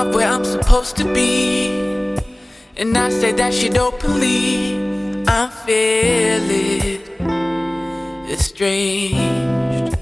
not where I'm supposed to be. And I say that shit openly. I feel it. It's strange.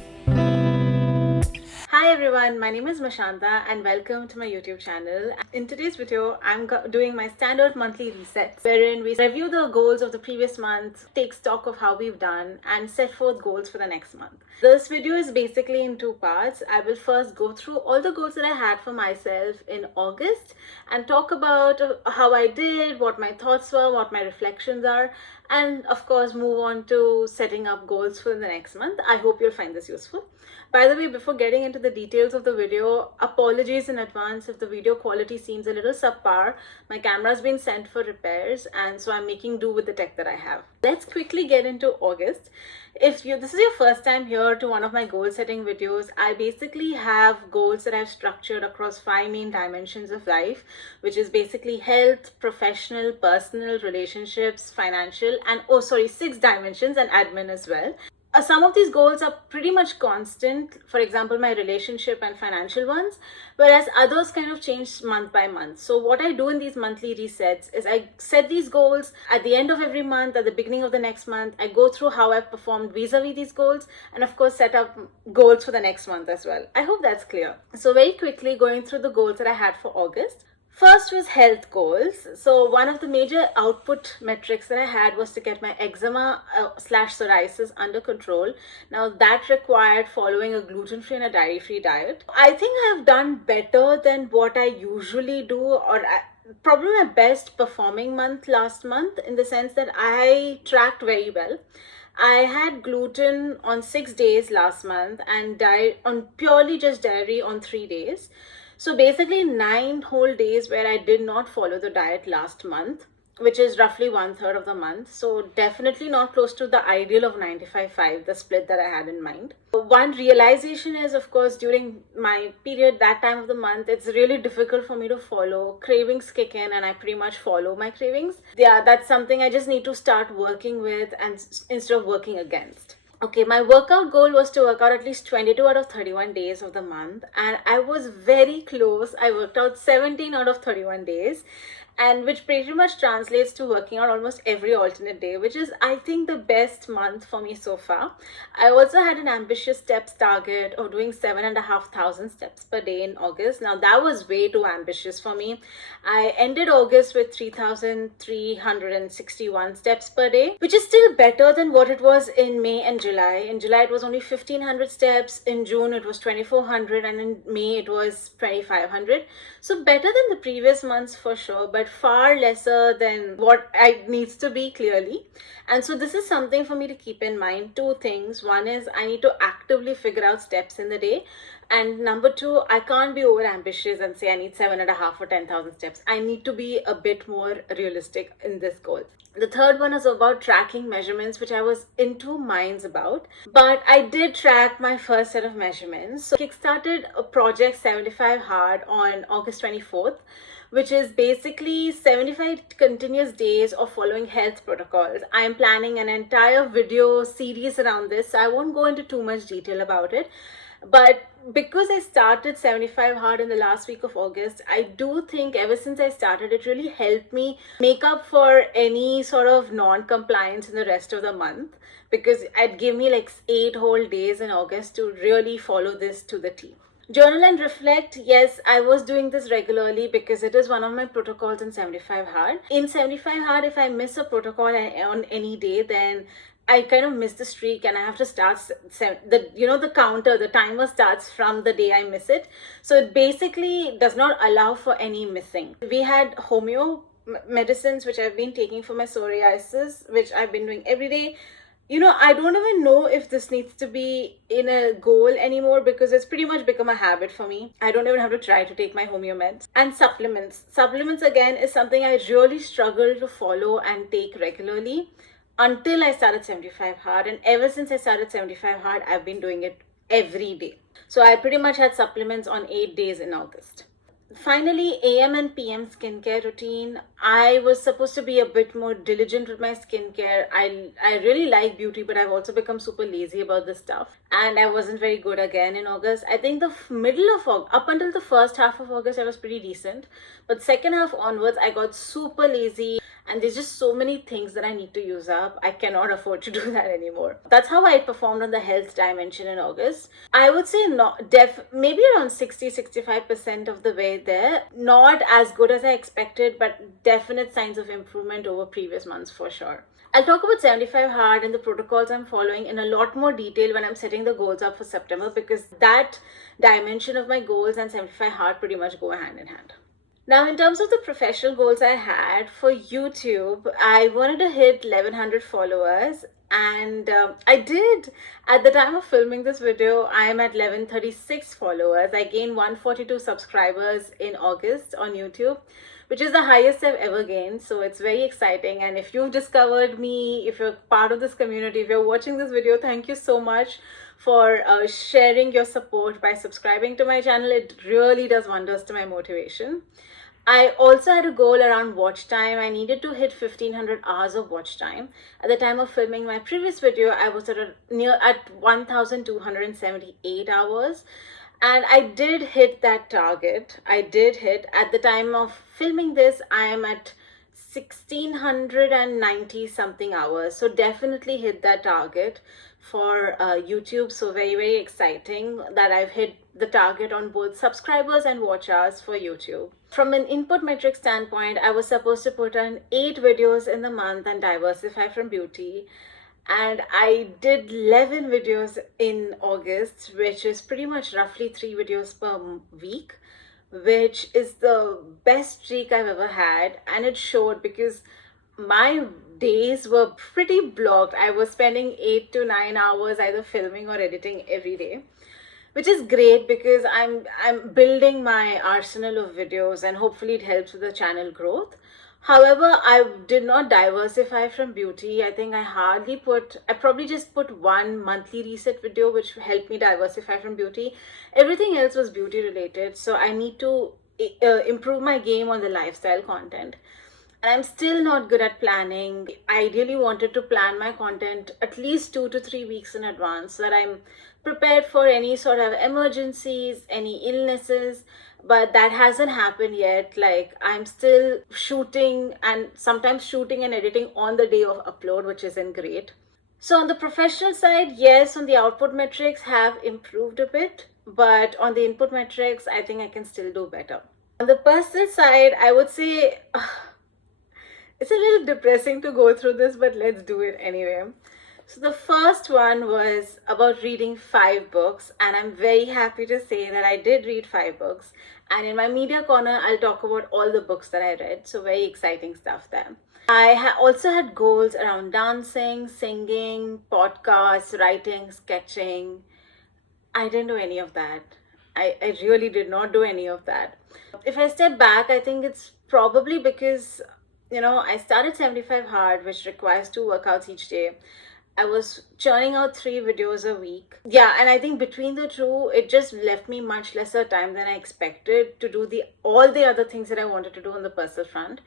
Hi everyone, my name is Mashanta and welcome to my YouTube channel. In today's video, I'm doing my standard monthly resets wherein we review the goals of the previous month, take stock of how we've done and set forth goals for the next month. This video is basically in two parts. I will first go through all the goals that I had for myself in August and talk about how I did, what my thoughts were, what my reflections are, and of course move on to setting up goals for the next month. I hope you'll find this useful. By the way, before getting into the details of the video, apologies in advance if the video quality seems a little subpar. My camera's been sent for repairs and so I'm making do with the tech that I have. Let's quickly get into August. If this is your first time here to one of my goal setting videos, I basically have goals that I've structured across 5 main dimensions of life, which is basically health, professional, personal, relationships, financial, and 6 dimensions and admin as well. Some of these goals are pretty much constant, for example, my relationship and financial ones, whereas others kind of change month by month. So what I do in these monthly resets is I set these goals at the end of every month, at the beginning of the next month. I go through how I've performed vis-a-vis these goals and of course set up goals for the next month as well. I hope that's clear. So very quickly going through the goals that I had for August. First was health goals. So one of the major output metrics that I had was to get my eczema / psoriasis under control. Now that required following a gluten-free and a dairy-free diet. I think I've done better than what I usually do, or probably my best performing month last month, in the sense that I tracked very well. I had gluten on 6 days last month and on purely just dairy on 3 days. So basically 9 whole days where I did not follow the diet last month, which is roughly 1/3 of the month. So definitely not close to the ideal of 95/5, the split that I had in mind. One realization is, of course, during my period, that time of the month, it's really difficult for me to follow. Cravings kick in and I pretty much follow my cravings. Yeah, that's something I just need to start working with and instead of working against. Okay, my workout goal was to work out at least 22 out of 31 days of the month, and I was very close. I worked out 17 out of 31 days, and which pretty much translates to working out almost every alternate day, which is, I think, the best month for me so far. I also had an ambitious steps target of doing 7,500 steps per day in August. Now that was way too ambitious for me. I ended August with 3,361 steps per day, which is still better than what it was in May and July. In July, it was only 1,500 steps. In June, it was 2,400, and in May, it was 2,500. So better than the previous months for sure, but far lesser than what it needs to be, clearly. And so this is something for me to keep in mind. 2 things. One is I need to actively figure out steps in the day. And number 2, I can't be over ambitious and say I need 7.5 or 10,000 steps. I need to be a bit more realistic in this goal. The third one is about tracking measurements, which I was in 2 minds about, but I did track my first set of measurements. So I kickstarted a project 75 Hard on August 24th, which is basically 75 continuous days of following health protocols. I am planning an entire video series around this, so I won't go into too much detail about it. But because I started 75 Hard in the last week of August, I do think ever since I started, it really helped me make up for any sort of non-compliance in the rest of the month, because it gave me like 8 whole days in August to really follow this to the T. Journal and reflect. Yes, I was doing this regularly because it is one of my protocols in 75 Hard. In 75 Hard, if I miss a protocol on any day, then I kind of miss the streak and I have to start the counter, the timer starts from the day I miss it. So it basically does not allow for any missing. We had homeo medicines, which I've been taking for my psoriasis, which I've been doing every day. I don't even know if this needs to be in a goal anymore because it's pretty much become a habit for me. I don't even have to try to take my homeo meds. And supplements. Supplements, again, is something I really struggle to follow and take regularly until I started 75 Hard. And ever since I started 75 Hard, I've been doing it every day. So I pretty much had supplements on 8 days in August. finally, AM and PM skincare routine. I was supposed to be a bit more diligent with my skincare. I really like beauty, but I've also become super lazy about this stuff. And I wasn't very good again in August. I think the middle of August, up until the first half of August, I was pretty decent. But second half onwards, I got super lazy. And there's just so many things that I need to use up. I cannot afford to do that anymore. That's how I performed on the health dimension in August. I would say not maybe around 60-65% of the way there. Not as good as I expected, but definite signs of improvement over previous months for sure. I'll talk about 75 hard and the protocols I'm following in a lot more detail when I'm setting the goals up for September, because that dimension of my goals and 75 hard pretty much go hand in hand. Now, in terms of the professional goals I had for YouTube, I wanted to hit 1100 followers, and I did. At the time of filming this video, I'm at 1136 followers. I gained 142 subscribers in August on YouTube, which is the highest I've ever gained. So it's very exciting. And if you've discovered me, if you're part of this community, if you're watching this video, thank you so much for sharing your support by subscribing to my channel. It really does wonders to my motivation. I also had a goal around watch time. I needed to hit 1500 hours of watch time. At the time of filming my previous video, I was at 1278 hours. And I did hit that target. I did hit. At the time of filming this, I am at 1690 something hours. So definitely hit that target for YouTube. So very, very exciting that I've hit the target on both subscribers and watch hours for YouTube. From an input metric standpoint, I was supposed to put on 8 videos in the month and diversify from beauty. And I did 11 videos in August, which is pretty much roughly 3 videos per week, which is the best streak I've ever had. And it showed because my days were pretty blocked. I was spending 8 to 9 hours either filming or editing every day, which is great because I'm building my arsenal of videos, and hopefully it helps with the channel growth. However, I did not diversify from beauty. I think I probably just put one monthly reset video, which helped me diversify from beauty. Everything else was beauty related. So I need to improve my game on the lifestyle content. And I'm still not good at planning. I ideally wanted to plan my content at least 2 to 3 weeks in advance so that I'm prepared for any sort of emergencies, any illnesses, but that hasn't happened yet. Like, I'm still shooting and sometimes shooting and editing on the day of upload, which isn't great. So on the professional side, yes, on the output metrics have improved a bit, but on the input metrics, I think I can still do better. On the personal side, I would say it's a little depressing to go through this, but let's do it anyway. So the first one was about reading 5 books, and I'm very happy to say that I did read 5 books. And in my media corner, I'll talk about all the books that I read. So very exciting stuff there. I also had goals around dancing, singing, podcasts, writing, sketching. I didn't do any of that. I really did not do any of that. If I step back, I think it's probably because, I started 75 hard, which requires 2 workouts each day. I was churning out 3 videos a week. Yeah, and I think between the two, it just left me much lesser time than I expected to do all the other things that I wanted to do on the personal front,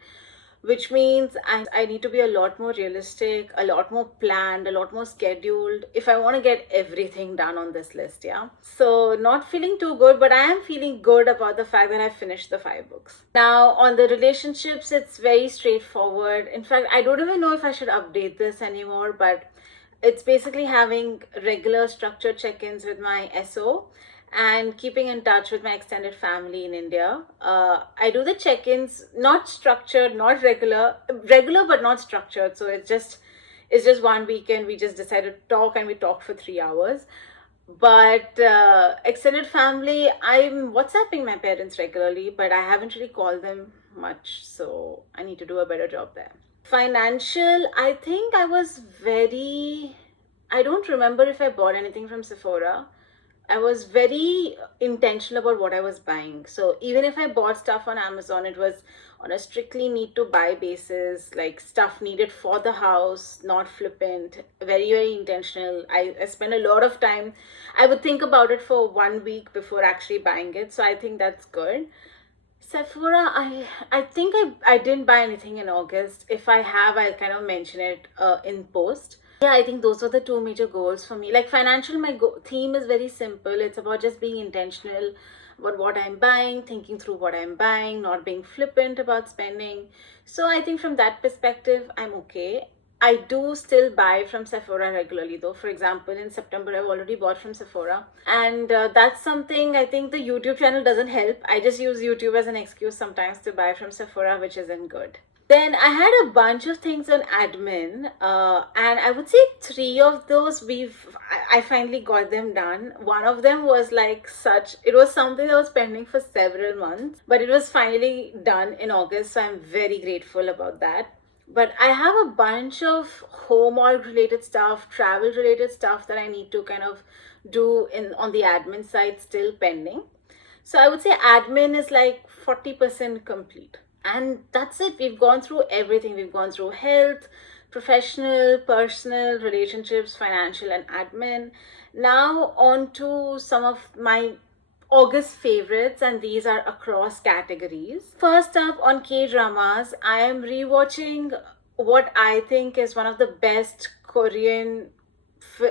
which means I need to be a lot more realistic, a lot more planned, a lot more scheduled if I want to get everything done on this list, yeah? So not feeling too good, but I am feeling good about the fact that I finished the 5 books. Now, on the relationships, it's very straightforward. In fact, I don't even know if I should update this anymore, but it's basically having regular structured check-ins with my SO and keeping in touch with my extended family in India. I do the check-ins, not structured, not regular but not structured. So it's just one weekend. We just decided to talk, and we talked for 3 hours. But extended family, I'm WhatsApping my parents regularly, but I haven't really called them much. So I need to do a better job there. Financial, I think I don't remember if I bought anything from Sephora. I was very intentional about what I was buying. So even if I bought stuff on Amazon, it was on a strictly need to buy basis, like stuff needed for the house, not flippant, very, very intentional. I spent a lot of time. I would think about it for 1 week before actually buying it. So I think that's good. Sephora, I think I didn't buy anything in August. If I have, I'll kind of mention it in post. Yeah, I think those are the two major goals for me. Like financial, theme is very simple. It's about just being intentional about what I'm buying, thinking through what I'm buying, not being flippant about spending. So I think from that perspective, I'm okay. I do still buy from Sephora regularly, though. For example, in September, I've already bought from Sephora. And that's something I think the YouTube channel doesn't help. I just use YouTube as an excuse sometimes to buy from Sephora, which isn't good. Then I had a bunch of things on admin, and I would say three of those I finally got them done. One of them was it was something that was pending for several months, but it was finally done in August, so I'm very grateful about that. But I have a bunch of home org related stuff, travel related stuff that I need to kind of do in on the admin side still pending. So I would say admin is like 40% complete. And that's it. We've gone through everything. We've gone through health, professional, personal, relationships, financial, and admin. Now, on to some of my August favorites, and these are across categories. First up, on K dramas, I am rewatching what I think is one of the best Korean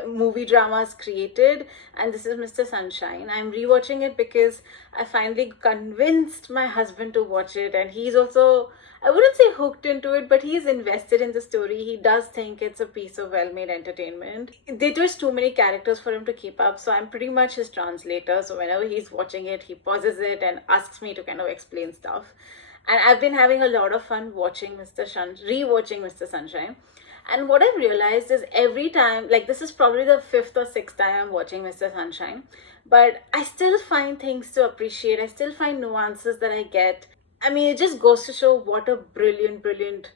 movie dramas created, and this is Mr. Sunshine. I'm rewatching it because I finally convinced my husband to watch it, and he's also, I wouldn't say hooked into it, but he's invested in the story. He does think it's a piece of well-made entertainment. There just too many characters for him to keep up, so I'm pretty much his translator. So whenever he's watching it, he pauses it and asks me to kind of explain stuff. And I've been having a lot of fun rewatching Mr. Sunshine. And what I've realized is every time, like this is probably the fifth or sixth time I'm watching Mr. Sunshine, but I still find things to appreciate. I still find nuances that I get. I mean, it just goes to show what a brilliant, brilliant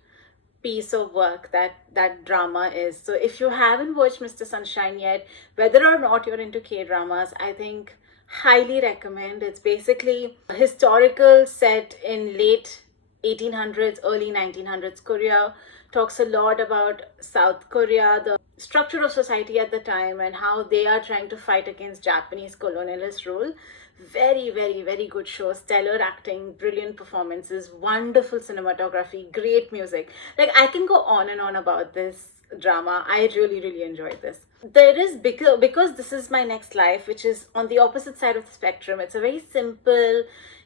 piece of work that drama is. So if you haven't watched Mr. Sunshine yet, whether or not you're into K-dramas, I think highly recommend. It's basically a historical set in late 1800s, early 1900s Korea. Talks a lot about South Korea, the structure of society at the time, and how they are trying to fight against Japanese colonialist rule. Very, very, very good show. Stellar acting, brilliant performances, wonderful cinematography, great music. Like, I can go on and on about this drama. I really, really enjoyed this. There is, because this is my next life, which is on the opposite side of the spectrum. It's a very simple,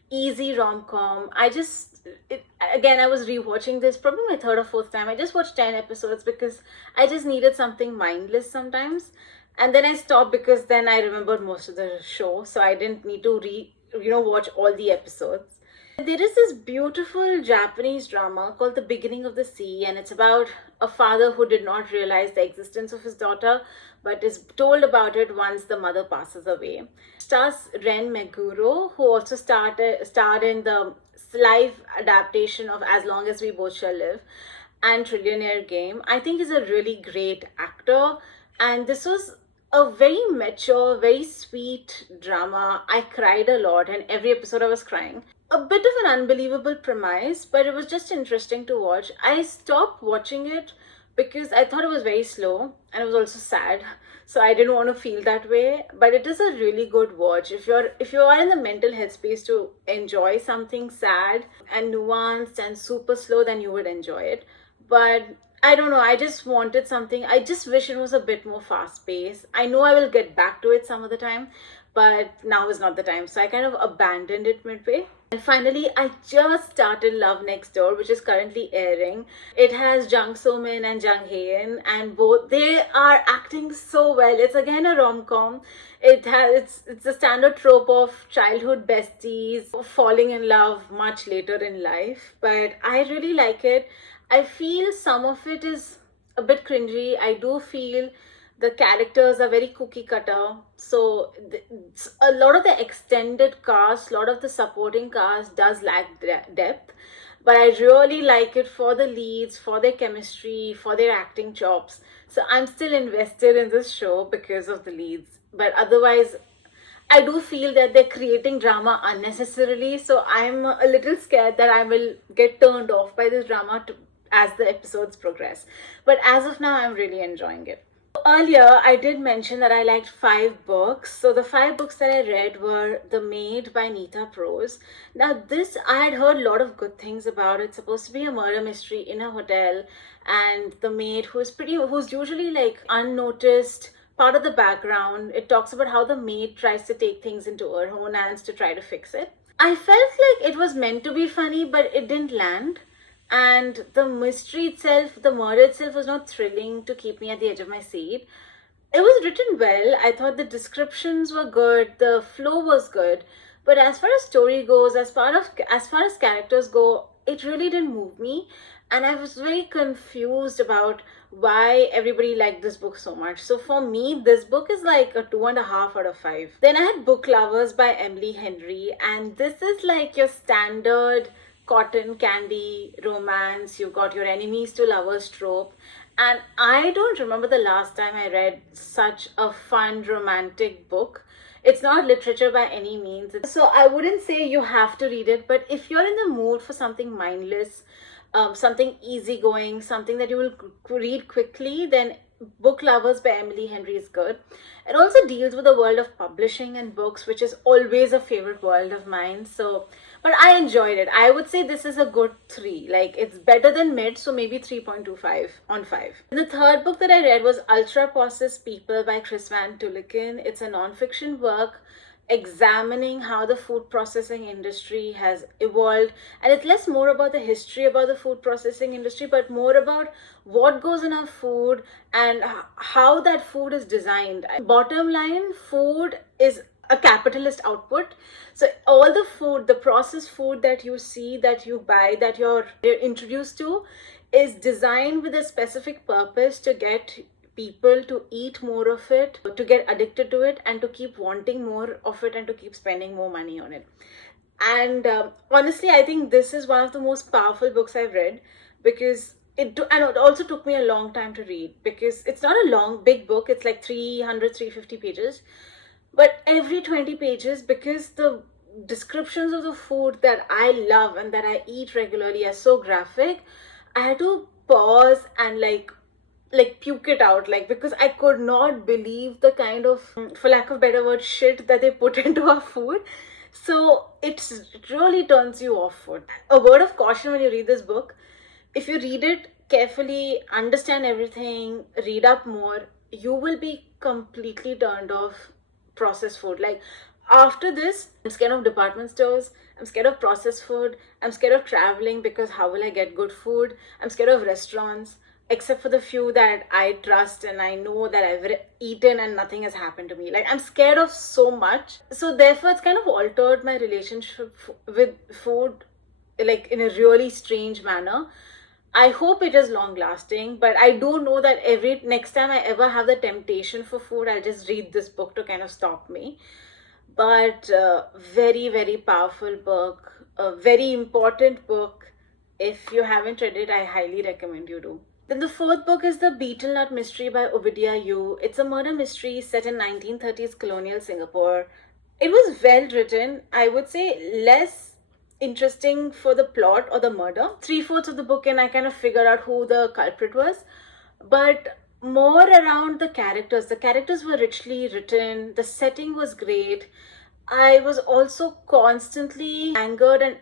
easy rom-com. Again, I was rewatching this probably my third or fourth time. I just watched 10 episodes because I just needed something mindless sometimes. And then I stopped because then I remembered most of the show. So I didn't need to watch all the episodes. There is this beautiful Japanese drama called The Beginning of the Sea, and it's about a father who did not realize the existence of his daughter, but is told about it once the mother passes away. Stars Ren Meguro, who also starred in the live adaptation of As Long as We Both Shall Live and Trillionaire Game. I think he's a really great actor, and this was a very mature, very sweet drama. I cried a lot, and every episode I was crying. A bit of an unbelievable premise, but it was just interesting to watch. I stopped watching it because I thought it was very slow, and it was also sad, so I didn't want to feel that way. But it is a really good watch if you are in the mental headspace to enjoy something sad and nuanced and super slow, then you would enjoy it. But I don't know, I just wanted something. I just wish it was a bit more fast paced. I know I will get back to it some of the time, but now is not the time, so I kind of abandoned it midway. And finally, I just started Love Next Door, which is currently airing. It has Jung So Min and Jung Hae-in, and both they are acting so well. It's again a rom-com. It's a standard trope of childhood besties falling in love much later in life, but I really like it. I feel some of it is a bit cringy. I do feel the characters are very cookie cutter, so a lot of the extended cast, a lot of the supporting cast does lack depth, but I really like it for the leads, for their chemistry, for their acting chops. So I'm still invested in this show because of the leads, but otherwise I do feel that they're creating drama unnecessarily, so I'm a little scared that I will get turned off by this drama as the episodes progress. But as of now, I'm really enjoying it. Earlier, I did mention that I liked 5 books. So the 5 books that I read were The Maid by Neeta Prose. Now, this I had heard a lot of good things about. It's supposed to be a murder mystery in a hotel, and the maid who's usually like unnoticed, part of the background. It talks about how the maid tries to take things into her own hands to try to fix it. I felt like it was meant to be funny, but it didn't land. And the mystery itself, the murder itself, was not thrilling to keep me at the edge of my seat. It was written well. I thought the descriptions were good, the flow was good, but as far as story goes, as far as characters go, it really didn't move me, and I was very confused about why everybody liked this book so much. So for me, this book is like a 2.5 out of 5. Then I had Book Lovers by Emily Henry, and this is like your standard cotton candy romance. You've got your enemies to lovers trope, and I don't remember the last time I read such a fun romantic book. It's not literature by any means. So I wouldn't say you have to read it, but if you're in the mood for something mindless, something easygoing, something that you will read quickly, then Book Lovers by Emily Henry is good. It also deals with the world of publishing and books, which is always a favorite world of mine. So, but I enjoyed it. I would say this is a good 3. Like, it's better than mid, so maybe 3.25 on 5. And the third book that I read was Ultra Processed People by Chris Van Tulleken. It's a non-fiction work examining how the food processing industry has evolved, and it's less more about the history about the food processing industry, but more about what goes in our food and how that food is designed. Bottom line, food is a capitalist output. So all the food, the processed food that you see, that you buy, that you're introduced to, is designed with a specific purpose to get people to eat more of it, to get addicted to it, and to keep wanting more of it, and to keep spending more money on it. And honestly, I think this is one of the most powerful books I've read, because and it also took me a long time to read, because it's not a long big book. It's like 350 pages, but every 20 pages, because the descriptions of the food that I love and that I eat regularly are so graphic, I had to pause and like puke it out, like, because I could not believe the kind of, for lack of better word, shit that they put into our food. So it really turns you off food. A word of caution when you read this book: if you read it carefully, understand everything, read up more, you will be completely turned off processed food. Like, after this, I'm scared of department stores, I'm scared of processed food, I'm scared of traveling, because how will I get good food? I'm scared of restaurants, except for the few that I trust and I know that I've eaten and nothing has happened to me. Like, I'm scared of so much. So therefore, it's kind of altered my relationship with food, like, in a really strange manner. I hope it is long lasting, but I do know that every next time I ever have the temptation for food, I'll just read this book to kind of stop me. But very, very powerful book, a very important book. If you haven't read it, I highly recommend you do. Then the fourth book is The Beetle Nut Mystery by Obadiah Yu. It's a murder mystery set in 1930s colonial Singapore. It was well written. I would say less interesting for the plot or the murder. 3/4 of the book, and I kind of figured out who the culprit was. But more around the characters. The characters were richly written. The setting was great. I was also constantly angered, and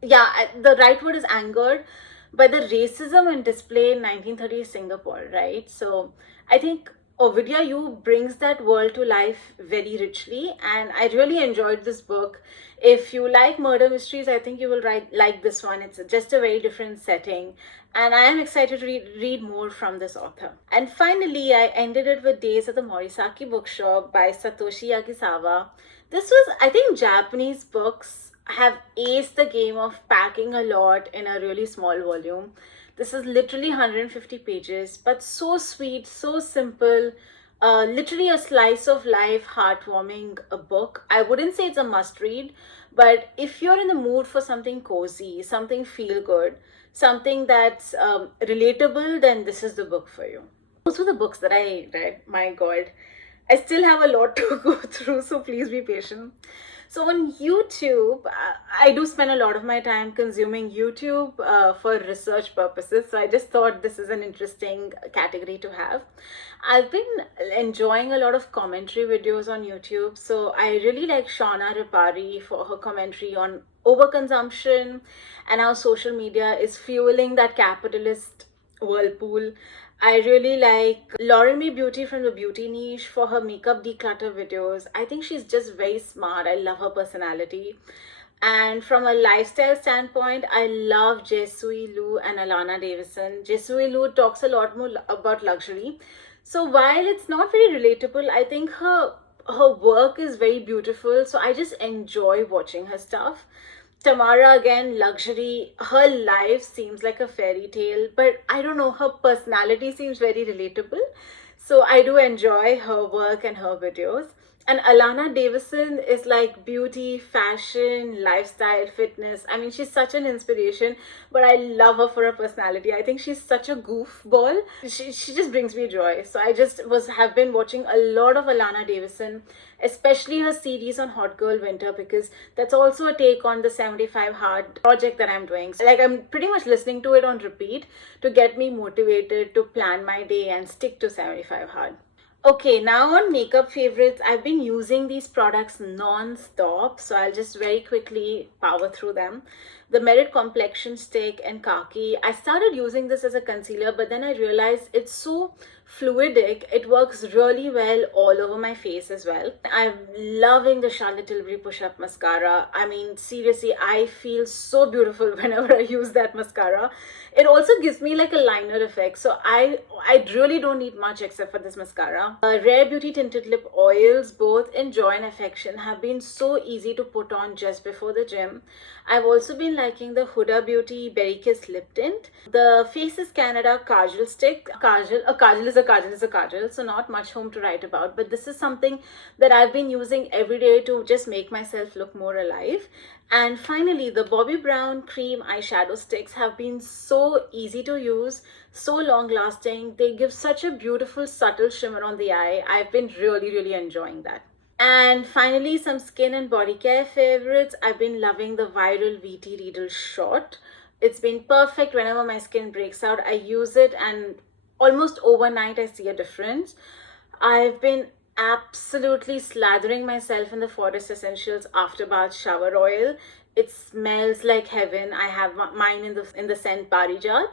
yeah, the right word is angered, by the racism and display in 1930s Singapore, right? So I think Ovidia Yu brings that world to life very richly, and I really enjoyed this book. If you like murder mysteries, I think you will like this one. It's just a very different setting, and I am excited to read more from this author. And finally, I ended it with Days at the Morisaki Bookshop by Satoshi Yagisawa. This was, I think, Japanese books have aced the game of packing a lot in a really small volume. This is literally 150 pages, but so sweet, so simple, literally a slice of life, heartwarming a book. I wouldn't say it's a must read, but if you're in the mood for something cozy, something feel good, something that's relatable, then this is the book for you. Those were the books that I read. My God, I still have a lot to go through, so please be patient. So on YouTube, I do spend a lot of my time consuming YouTube for research purposes. So I just thought this is an interesting category to have. I've been enjoying a lot of commentary videos on YouTube. So I really like Shauna Ripari for her commentary on overconsumption and how social media is fueling that capitalist whirlpool. I really like Lauren May Beauty from the Beauty Niche for her makeup declutter videos. I think she's just very smart. I love her personality. And from a lifestyle standpoint, I love Jesui Liu and Alana Davison. Jesui Liu talks a lot more about luxury. So while it's not very relatable, I think her work is very beautiful. So I just enjoy watching her stuff. Tamara, again, luxury. Her life seems like a fairy tale, but I don't know, her personality seems very relatable. So I do enjoy her work and her videos. And Alana Davison is like beauty, fashion, lifestyle, fitness. I mean, she's such an inspiration, but I love her for her personality. I think she's such a goofball. She just brings me joy. So I just have been watching a lot of Alana Davison, especially her series on Hot Girl Winter, because that's also a take on the 75 Hard project that I'm doing. So, like, I'm pretty much listening to it on repeat to get me motivated to plan my day and stick to 75 Hard. Okay, now on makeup favorites, I've been using these products non-stop, so I'll just very quickly power through them. The Merit Complexion Stick and Khaki. I started using this as a concealer, but then I realized it's so fluidic. It works really well all over my face as well. I'm loving the Charlotte Tilbury Push-Up Mascara. I mean, seriously, I feel so beautiful whenever I use that mascara. It also gives me like a liner effect, so I really don't need much except for this mascara. Rare Beauty Tinted Lip Oils, both in Joy and Affection, have been so easy to put on just before the gym. I've also been liking the Huda Beauty Berry Kiss Lip Tint. The Faces Canada Kajal Stick. A kajal is a kajal is a kajal, so not much home to write about, but this is something that I've been using every day to just make myself look more alive. And finally, the Bobbi Brown Cream Eyeshadow Sticks have been so easy to use, so long lasting. They give such a beautiful subtle shimmer on the eye. I've been really enjoying that. And finally, some skin and body care favorites. I've been loving the Viral VT Riedel Shot. It's been perfect whenever my skin breaks out. I use it and almost overnight I see a difference. I've been absolutely slathering myself in the Forest Essentials After Bath Shower Oil. It smells like heaven. I have mine in the scent Parijat.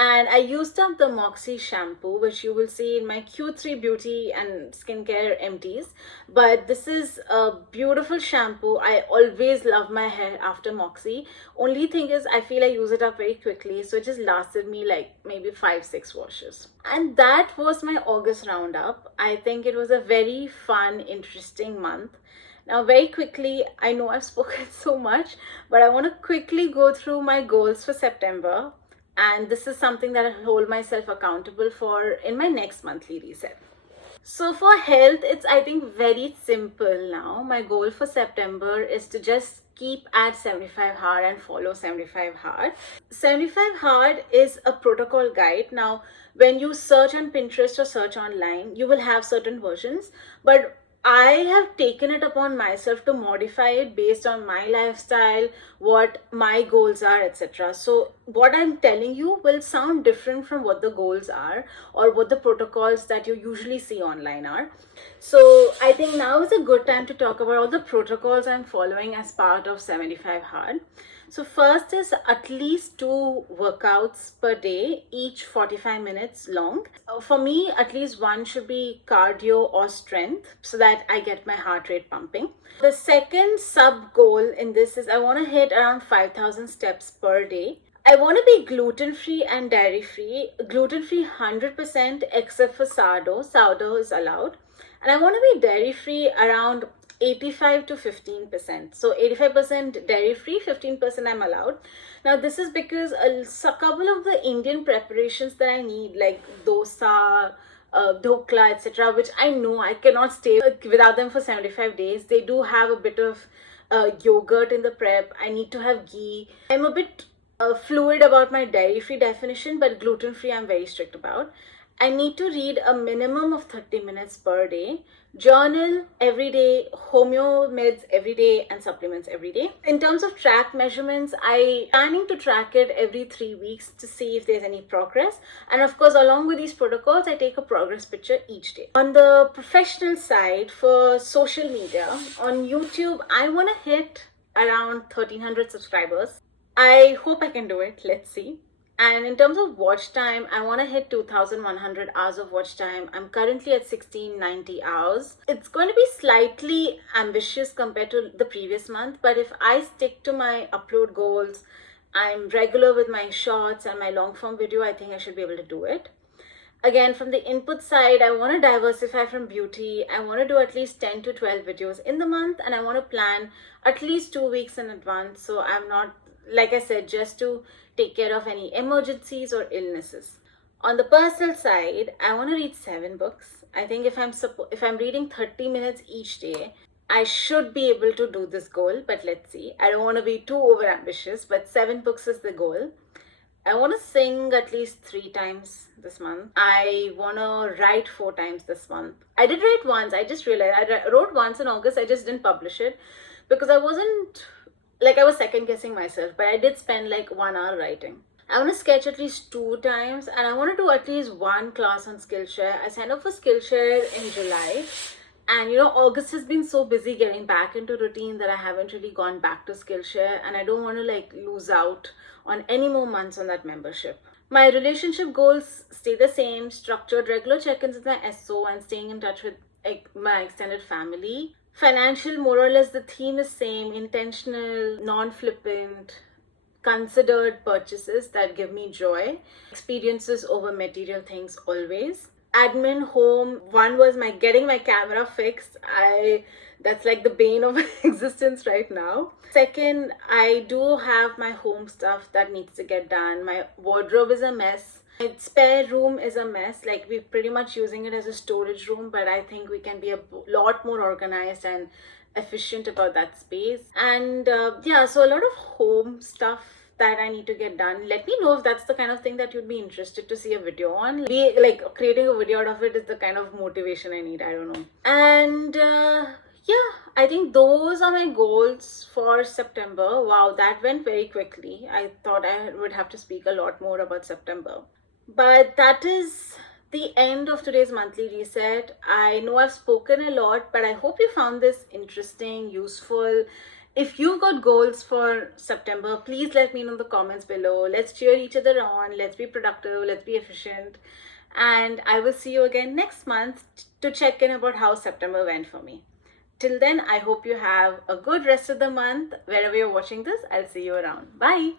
And I used up the Moxie shampoo, which you will see in my Q3 beauty and skincare empties. But this is a beautiful shampoo. I always love my hair after Moxie. Only thing is, I feel I use it up very quickly. So it just lasted me like maybe 5-6 washes. And that was my August roundup. I think it was a very fun, interesting month. Now, very quickly, I know I've spoken so much, but I want to quickly go through my goals for September. And this is something that I hold myself accountable for in my next monthly reset. So for health, it's I think very simple now. My goal for September is to just keep at 75 hard and follow 75 hard. 75 hard is a protocol guide. Now, when you search on Pinterest or search online, you will have certain versions, but I have taken it upon myself to modify it based on my lifestyle, what my goals are, etc. So what I'm telling you will sound different from what the goals are or what the protocols that you usually see online are. So I think now is a good time to talk about all the protocols I'm following as part of 75 Hard. So first is at least 2 workouts per day, each 45 minutes long. For me, at least one should be cardio or strength so that I get my heart rate pumping. The second sub goal in this is I want to hit around 5,000 steps per day. I want to be gluten-free and dairy-free. Gluten-free 100% except for sourdough. Sourdough is allowed. And I want to be dairy-free around 85 to 15%. So 85% dairy free, 15% I'm allowed. Now this is because a couple of the Indian preparations that I need, like dosa, dhokla, etc., which I know I cannot stay without them for 75 days. They do have a bit of yogurt in the prep. I need to have ghee. I'm a bit fluid about my dairy free definition, but gluten free I'm very strict about. I need to read a minimum of 30 minutes per day, journal every day, homeo meds every day, and supplements every day. In terms of track measurements, I planning to track it every 3 weeks to see if there's any progress. And of course, along with these protocols, I take a progress picture each day. On the professional side, for social media, on YouTube, I want to hit around 1300 subscribers. I hope I can do it. Let's see. And in terms of watch time, I want to hit 2100 hours of watch time. I'm currently at 1690 hours. It's going to be slightly ambitious compared to the previous month, but if I stick to my upload goals, I'm regular with my shorts and my long form video, I think I should be able to do it. Again, from the input side, I want to diversify from beauty. I want to do at least 10 to 12 videos in the month, and I want to plan at least 2 weeks in advance. So I'm not, like I said, just to take care of any emergencies or illnesses. On the personal side, I want to read 7 books. I think if I'm reading 30 minutes each day, I should be able to do this goal, but let's see. I don't want to be too over ambitious, but 7 books is the goal. I want to sing at least 3 times this month. I want to write 4 times this month. I did write once. I just realized I wrote once in August. I just didn't publish it because I was second guessing myself, but I did spend like 1 hour writing. I want to sketch at least 2 times, and I want to do at least 1 class on Skillshare. I signed up for Skillshare in July, and August has been so busy getting back into routine that I haven't really gone back to Skillshare, and I don't want to lose out on any more months on that membership. My relationship goals stay the same: structured regular check-ins with my SO and staying in touch with my extended family. Financial, more or less the theme is same: intentional, non-flippant, considered purchases that give me joy. Experiences over material things always. Admin, home, one was getting my camera fixed. That's like the bane of my existence right now. Second, I do have my home stuff that needs to get done. My wardrobe is a mess. My spare room is a mess. We're pretty much using it as a storage room, but I think we can be a lot more organized and efficient about that space. And so a lot of home stuff that I need to get done. Let me know if that's the kind of thing that you'd be interested to see a video on. Creating a video out of it is the kind of motivation I need. I don't know. And I think those are my goals for September. Wow, that went very quickly. I thought I would have to speak a lot more about September. But that is the end of today's monthly reset. I know I've spoken a lot, but I hope you found this interesting, useful. If you've got goals for September, please let me know in the comments below. Let's cheer each other on. Let's be productive. Let's be efficient. And I will see you again next month to check in about how September went for me. Till then, I hope you have a good rest of the month. Wherever you're watching this, I'll see you around. Bye.